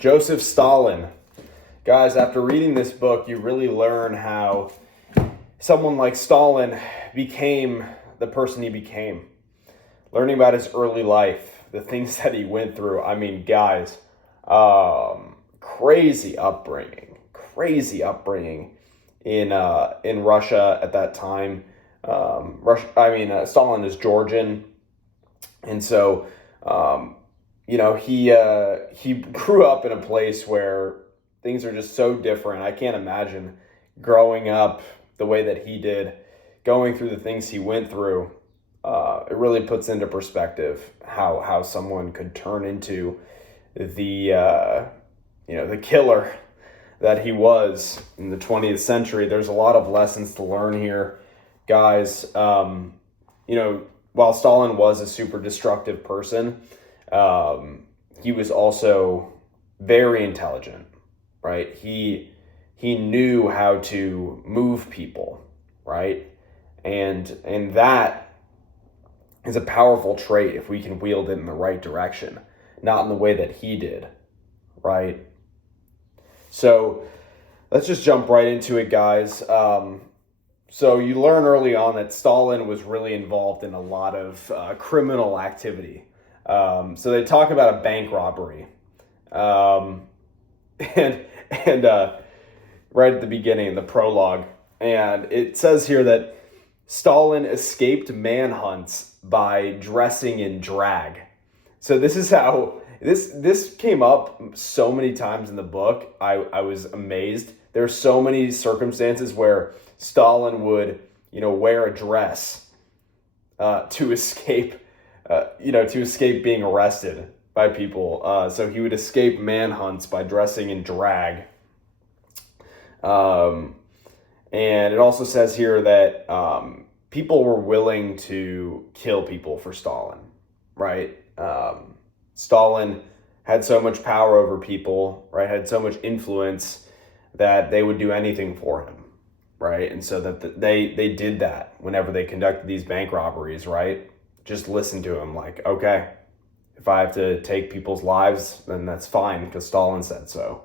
Joseph Stalin. Guys, after reading this book, you really learn how someone like Stalin became the person he became. Learning about his early life, the things that he went through. I mean, guys, crazy upbringing in Russia at that time. Stalin is Georgian, and so he grew up in a place where things are just so different. I can't imagine growing up the way that he did, going through the things he went through. It really puts into perspective how someone could turn into the killer that he was in the 20th century. There's a lot of lessons to learn here, guys. While Stalin was a super destructive person, he was also very intelligent, right? He knew how to move people, right? And that is a powerful trait if we can wield it in the right direction, not in the way that he did, right? So let's just jump right into it, guys. So you learn early on that Stalin was really involved in a lot of criminal activity. So they talk about a bank robbery, and right at the beginning in the prologue, and it says here that Stalin escaped manhunts by dressing in drag. So this is how this came up so many times in the book. I was amazed. There are so many circumstances where Stalin would, wear a dress to escape being arrested by people. So he would escape manhunts by dressing in drag. And it also says here that people were willing to kill people for Stalin, right? Stalin had so much power over people, right? Had so much influence that they would do anything for him, right? And so that they did that whenever they conducted these bank robberies, right? Just listen to him, like, okay, if I have to take people's lives, then that's fine because Stalin said so.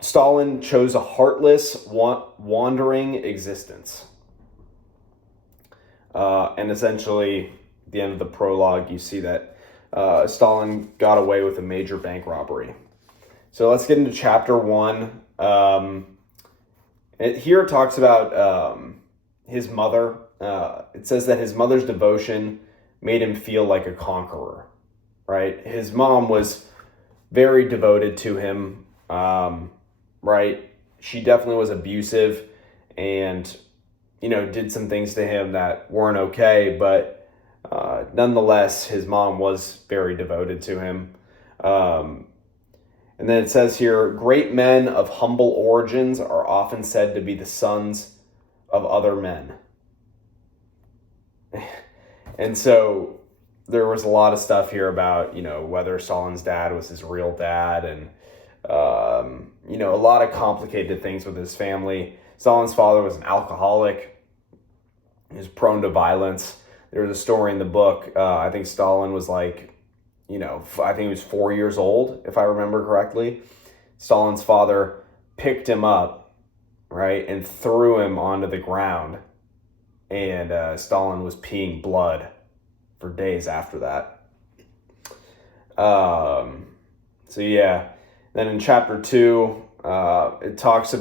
Stalin chose a heartless, wandering existence. And essentially, at the end of the prologue, you see that Stalin got away with a major bank robbery. So let's get into chapter 1. Here it talks about his mother. It says that his mother's devotion made him feel like a conqueror, right? His mom was very devoted to him, right? She definitely was abusive and, did some things to him that weren't okay, but nonetheless, his mom was very devoted to him. And then it says here, great men of humble origins are often said to be the sons of other men. And so there was a lot of stuff here about, whether Stalin's dad was his real dad and, a lot of complicated things with his family. Stalin's father was an alcoholic. He was prone to violence. There's a story in the book. I think Stalin was like, I think he was 4 years old, if I remember correctly. Stalin's father picked him up, right, and threw him onto the ground. And Stalin was peeing blood for days after that. Then in chapter 2, it talks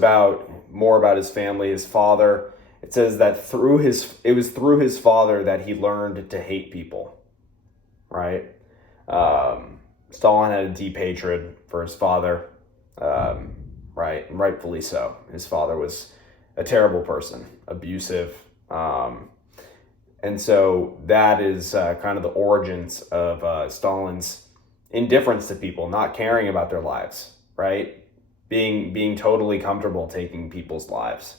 more about his family, his father. It says that it was through his father that he learned to hate people, right? Stalin had a deep hatred for his father, right? And rightfully so. His father was a terrible person, abusive. And so that is kind of the origins of Stalin's indifference to people, not caring about their lives, right? Being totally comfortable taking people's lives.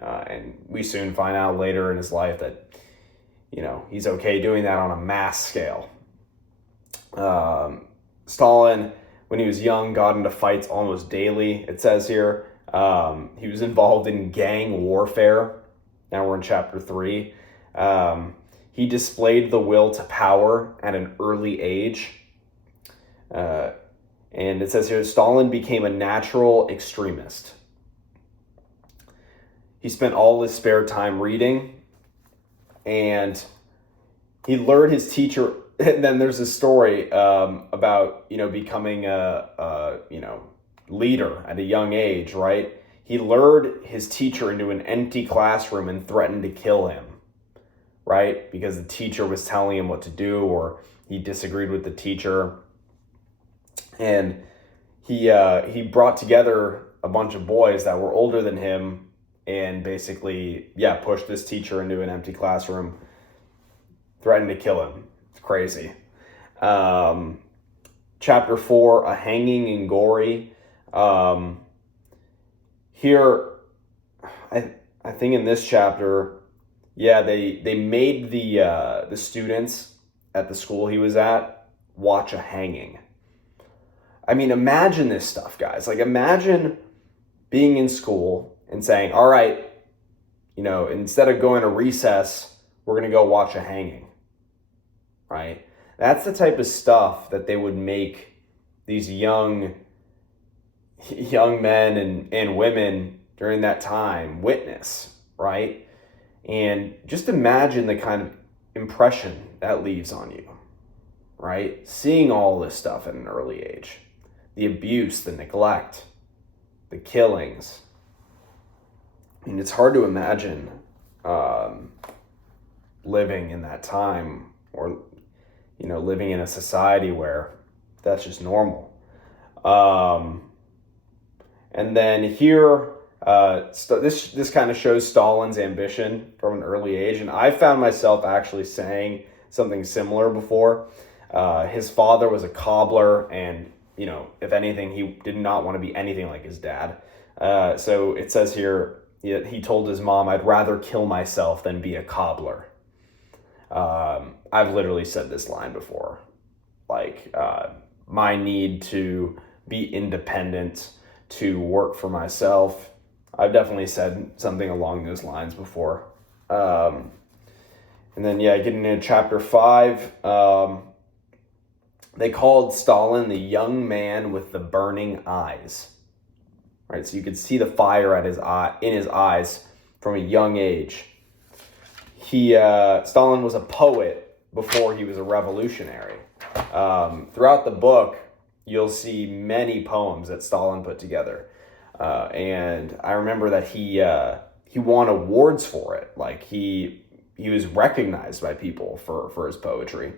And we soon find out later in his life that, he's okay doing that on a mass scale. Stalin, when he was young, got into fights almost daily. It says here he was involved in gang warfare. Now we're in chapter 3. He displayed the will to power at an early age. Uh, and it says here, Stalin became a natural extremist. He spent all his spare time reading, and he lured his teacher. And then there's a story about becoming a leader at a young age, right? He lured his teacher into an empty classroom and threatened to kill him, right? Because the teacher was telling him what to do, or he disagreed with the teacher. And he brought together a bunch of boys that were older than him and basically, pushed this teacher into an empty classroom, threatened to kill him. It's crazy. Chapter 4, a hanging in Gori. Here, I think in this chapter, they made the students at the school he was at watch a hanging. I mean, imagine this stuff, guys. Like, imagine being in school and saying, all right, instead of going to recess, we're going to go watch a hanging, right? That's the type of stuff that they would make these young men and women during that time witness, right? And just imagine the kind of impression that leaves on you, right? Seeing all this stuff at an early age. The abuse, the neglect, the killings. I mean, it's hard to imagine living in that time, or living in a society where that's just normal. And then here, this kind of shows Stalin's ambition from an early age, and I found myself actually saying something similar before. His father was a cobbler, and if anything, he did not want to be anything like his dad. So it says here, he told his mom, "I'd rather kill myself than be a cobbler." I've literally said this line before. Like, my need to be independent, to work for myself. I've definitely said something along those lines before. And then, getting into chapter 5, they called Stalin the young man with the burning eyes. Right, so you could see the fire in his eyes from a young age. Stalin was a poet before he was a revolutionary. Throughout the book, you'll see many poems that Stalin put together, and I remember that he won awards for it. Like he was recognized by people for his poetry.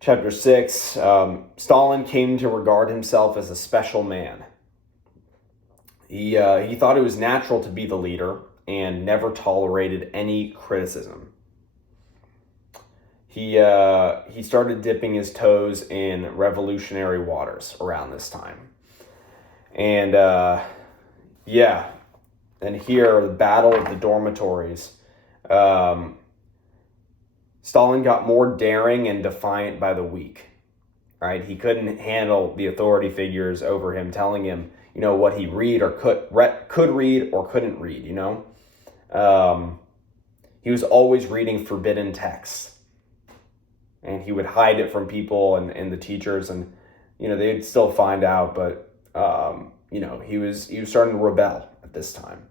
Chapter 6, Stalin came to regard himself as a special man. He thought it was natural to be the leader and never tolerated any criticism. He started dipping his toes in revolutionary waters around this time. And and here, the battle of the dormitories. Stalin got more daring and defiant by the week, right? He couldn't handle the authority figures over him telling him, what he read or could read or couldn't read, He was always reading forbidden texts, and he would hide it from people and the teachers, and, they'd still find out, but, he was starting to rebel at this time.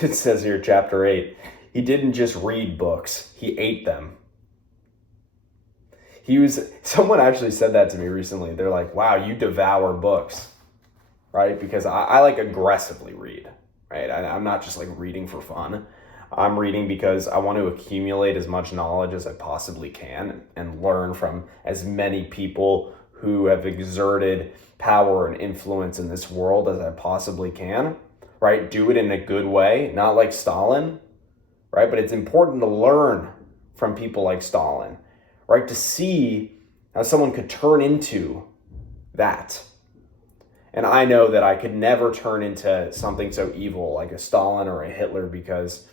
It says here, chapter 8, he didn't just read books, he ate them. Someone actually said that to me recently. They're like, wow, you devour books, right? Because I like aggressively read, right? I'm not just like reading for fun. I'm reading because I want to accumulate as much knowledge as I possibly can and learn from as many people who have exerted power and influence in this world as I possibly can, right? Do it in a good way, not like Stalin, right? But it's important to learn from people like Stalin, right? To see how someone could turn into that. And I know that I could never turn into something so evil like a Stalin or a Hitler because,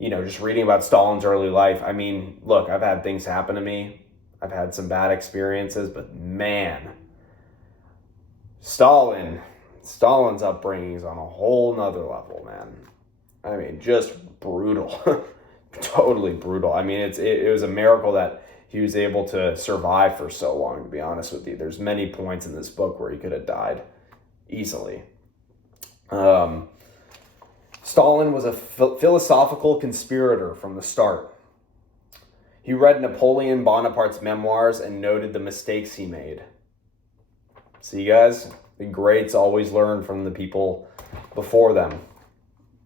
just reading about Stalin's early life, I mean, look, I've had things happen to me. I've had some bad experiences, but man, Stalin's upbringing is on a whole nother level, man. I mean, just brutal. totally brutal. I mean, it was a miracle that he was able to survive for so long, to be honest with you. There's many points in this book where he could have died easily. Stalin was a philosophical conspirator from the start. He read Napoleon Bonaparte's memoirs and noted the mistakes he made. See, guys, the greats always learn from the people before them,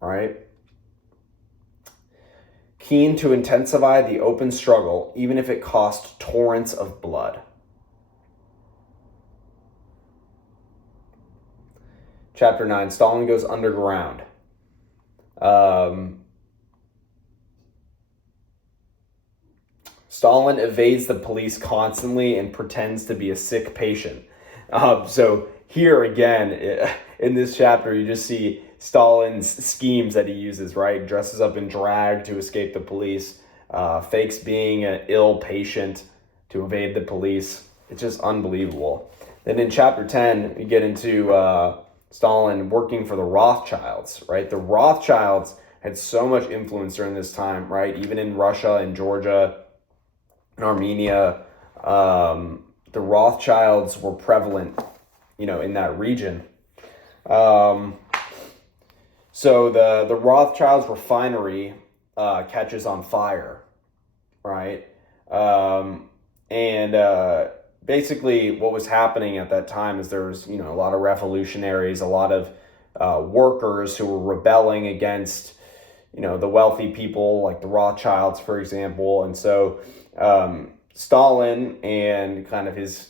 right? Keen to intensify the open struggle, even if it cost torrents of blood. Chapter 9, Stalin goes underground. Stalin evades the police constantly and pretends to be a sick patient. So here again, in this chapter, you just see Stalin's schemes that he uses, right? Dresses up in drag to escape the police, fakes being an ill patient to evade the police. It's just unbelievable. Then in chapter 10, we get into Stalin working for the Rothschilds, right? The Rothschilds had so much influence during this time, right? Even in Russia and Georgia and Armenia, the Rothschilds were prevalent, in that region. So the Rothschilds refinery catches on fire, right? Basically what was happening at that time is there was, a lot of revolutionaries, a lot of workers who were rebelling against, the wealthy people like the Rothschilds, for example. And so Stalin and kind of his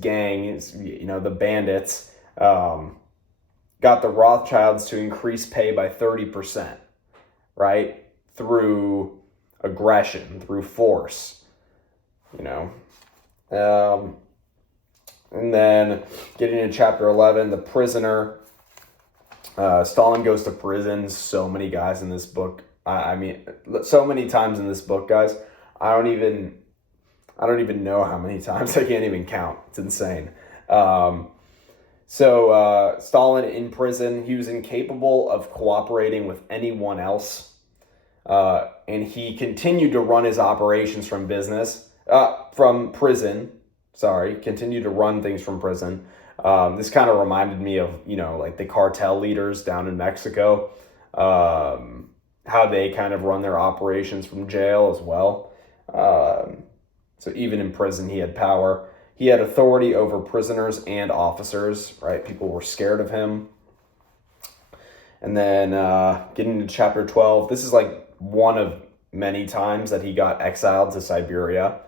gang, the bandits, got the Rothschilds to increase pay by 30%, right? Through aggression, through force, And then getting into chapter 11, the prisoner. Stalin goes to prison. So many guys in this book. I mean, so many times in this book, guys. I don't even know how many times. I can't even count. It's insane. So Stalin in prison, he was incapable of cooperating with anyone else. And he continued to run his operations from continued to run things from prison. This kind of reminded me of, like the cartel leaders down in Mexico, how they kind of run their operations from jail as well. So even in prison, he had power. He had authority over prisoners and officers, right? People were scared of him. And then getting into chapter 12, this is like one of many times that he got exiled to Siberia.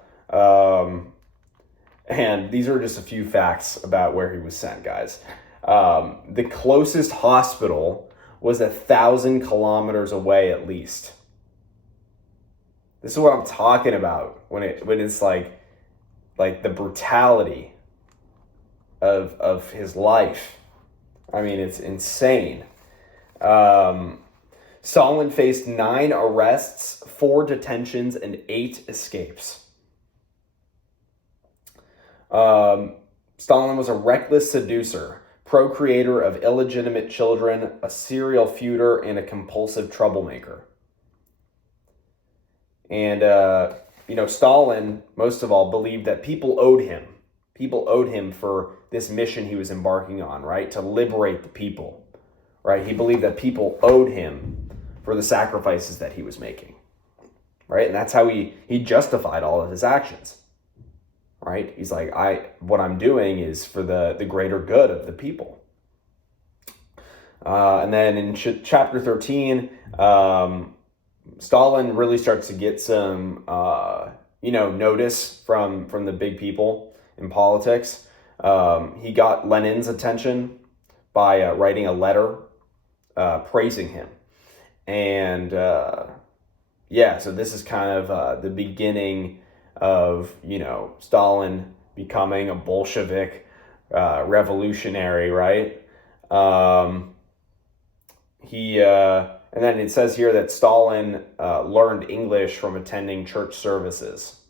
And these are just a few facts about where he was sent, guys. The closest hospital was 1,000 kilometers away at least. This is what I'm talking about when it's like the brutality of his life. I mean, it's insane. Stalin faced 9 arrests, 4 detentions, and 8 escapes. Stalin was a reckless seducer, procreator of illegitimate children, a serial feuder, and a compulsive troublemaker. And, Stalin, most of all, believed that people owed him. People owed him for this mission he was embarking on, right? To liberate the people, right? He believed that people owed him for the sacrifices that he was making, right? And that's how he justified all of his actions, right? He's like, what I'm doing is for the greater good of the people. And then in chapter 13, Stalin really starts to get some, notice from the big people in politics. He got Lenin's attention by writing a letter praising him. And so this is kind of the beginning of, Stalin becoming a Bolshevik revolutionary, right? And then it says here that Stalin learned English from attending church services.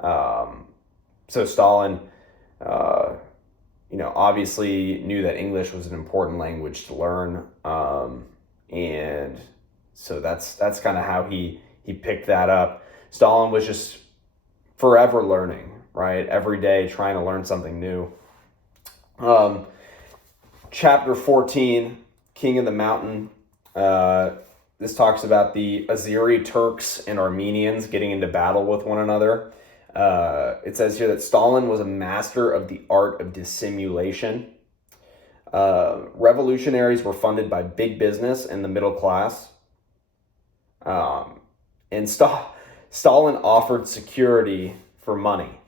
So Stalin, obviously knew that English was an important language to learn. And so that's kind of how he he picked that up. Stalin was just forever learning, right? Every day trying to learn something new. Chapter 14, King of the Mountain. This talks about the Azeri Turks and Armenians getting into battle with one another. It says here that Stalin was a master of the art of dissimulation. Revolutionaries were funded by big business and the middle class. And Stalin offered security for money.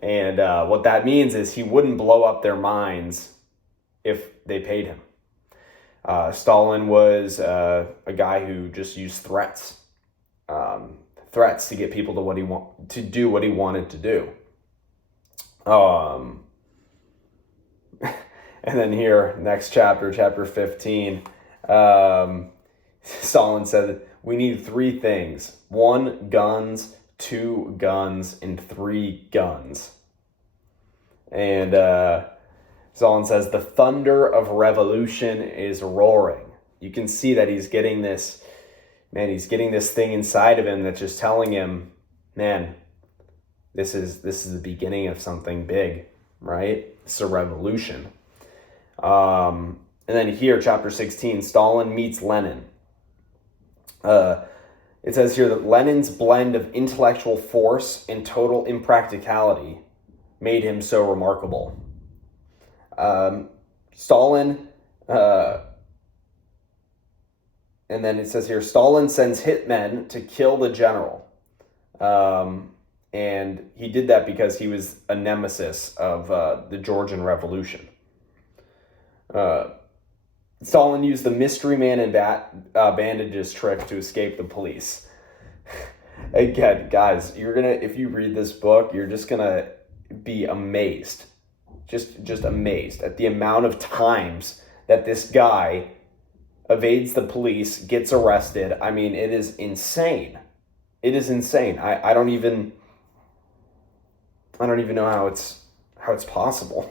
And what that means is he wouldn't blow up their minds if they paid him. Stalin was a guy who just used threats to get people to do what he wanted to do. And then here, next chapter, chapter 15, Stalin said, we need 3 things: 1, guns; 2, guns; and 3, guns. And Stalin says, the thunder of revolution is roaring. You can see that he's getting this thing inside of him that's just telling him, man, this is the beginning of something big, right? It's a revolution. And then here, chapter 16, Stalin meets Lenin. It says here that Lenin's blend of intellectual force and total impracticality made him so remarkable. Stalin, and then it says here, Stalin sends hitmen to kill the general. And he did that because he was a nemesis of the Georgian Revolution. Stalin used the mystery man and bandages trick to escape the police. Again, guys, if you read this book, you're just gonna be amazed. Just amazed at the amount of times that this guy evades the police, gets arrested. I mean, it is insane. It is insane. I don't even know how it's possible.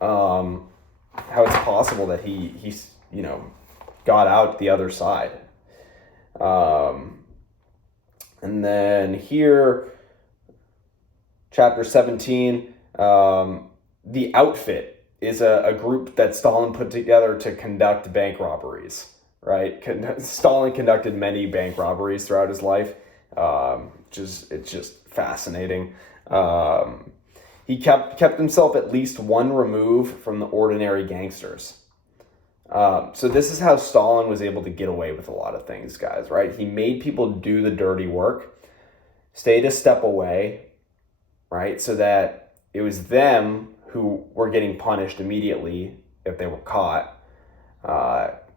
How it's possible that he's got out the other side. And then here, chapter 17, the Outfit is a group that Stalin put together to conduct bank robberies, right? Stalin conducted many bank robberies throughout his life. It's just fascinating. He kept himself at least one remove from the ordinary gangsters. So this is how Stalin was able to get away with a lot of things, guys, right? He made people do the dirty work, stayed a step away, right? So that it was them who were getting punished immediately if they were caught.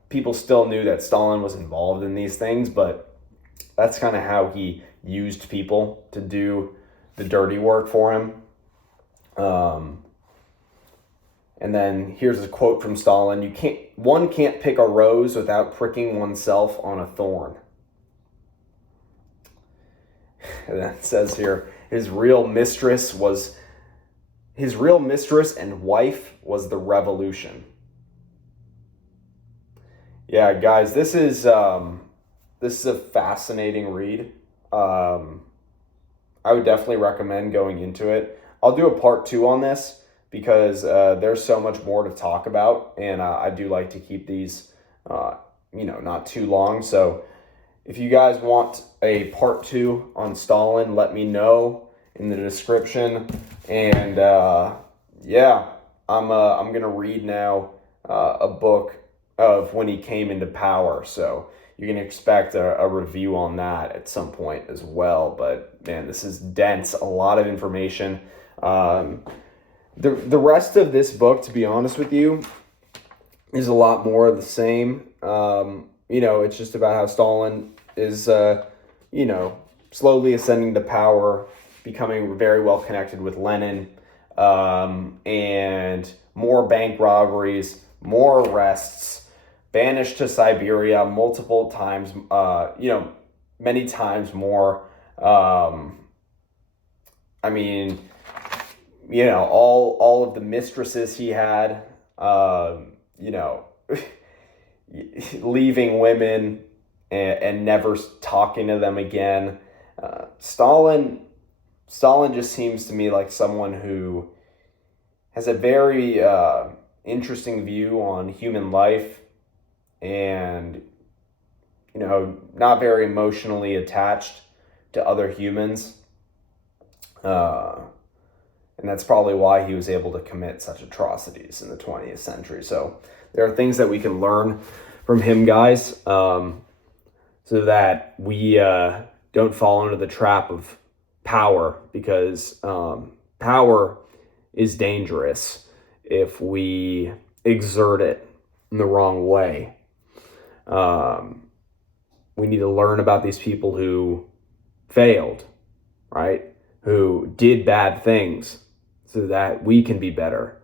People still knew that Stalin was involved in these things, but that's kind of how he used people to do the dirty work for him. And then here's a quote from Stalin: one can't pick a rose without pricking oneself on a thorn. And then it says here, his real mistress and wife was the revolution. Yeah, guys, this is a fascinating read. I would definitely recommend going into it. I'll do a part 2 on this because there's so much more to talk about, and I do like to keep these, not too long. So if you guys want a part 2 on Stalin, let me know in the description. And I'm gonna read now a book of when he came into power. So you can expect a review on that at some point as well. But man, this is dense, a lot of information. The rest of this book, to be honest with you, is a lot more of the same. It's just about how Stalin is, slowly ascending to power, becoming very well connected with Lenin, and more bank robberies, more arrests, banished to Siberia multiple times, many times more. All of the mistresses he had, leaving women, and never talking to them again. Stalin just seems to me like someone who has a very interesting view on human life, and not very emotionally attached to other humans. And that's probably why he was able to commit such atrocities in the 20th century. So there are things that we can learn from him, guys, so that we don't fall into the trap of power, because power is dangerous if we exert it in the wrong way. We need to learn about these people who failed, right? Who did bad things, so that we can be better,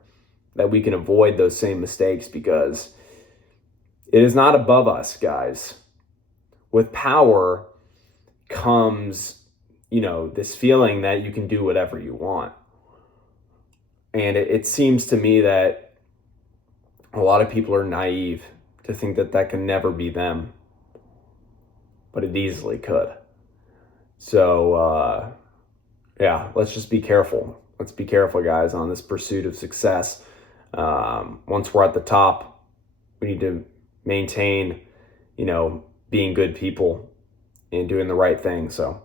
that we can avoid those same mistakes, because it is not above us, guys. With power comes, this feeling that you can do whatever you want. And it seems to me that a lot of people are naive to think that that can never be them, but it easily could. So, yeah, let's just be careful. Let's be careful, guys, on this pursuit of success. Once we're at the top, we need to maintain, being good people and doing the right thing. So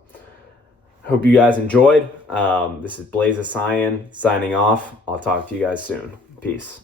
hope you guys enjoyed. This is Blaze of Cyan signing off. I'll talk to you guys soon. Peace.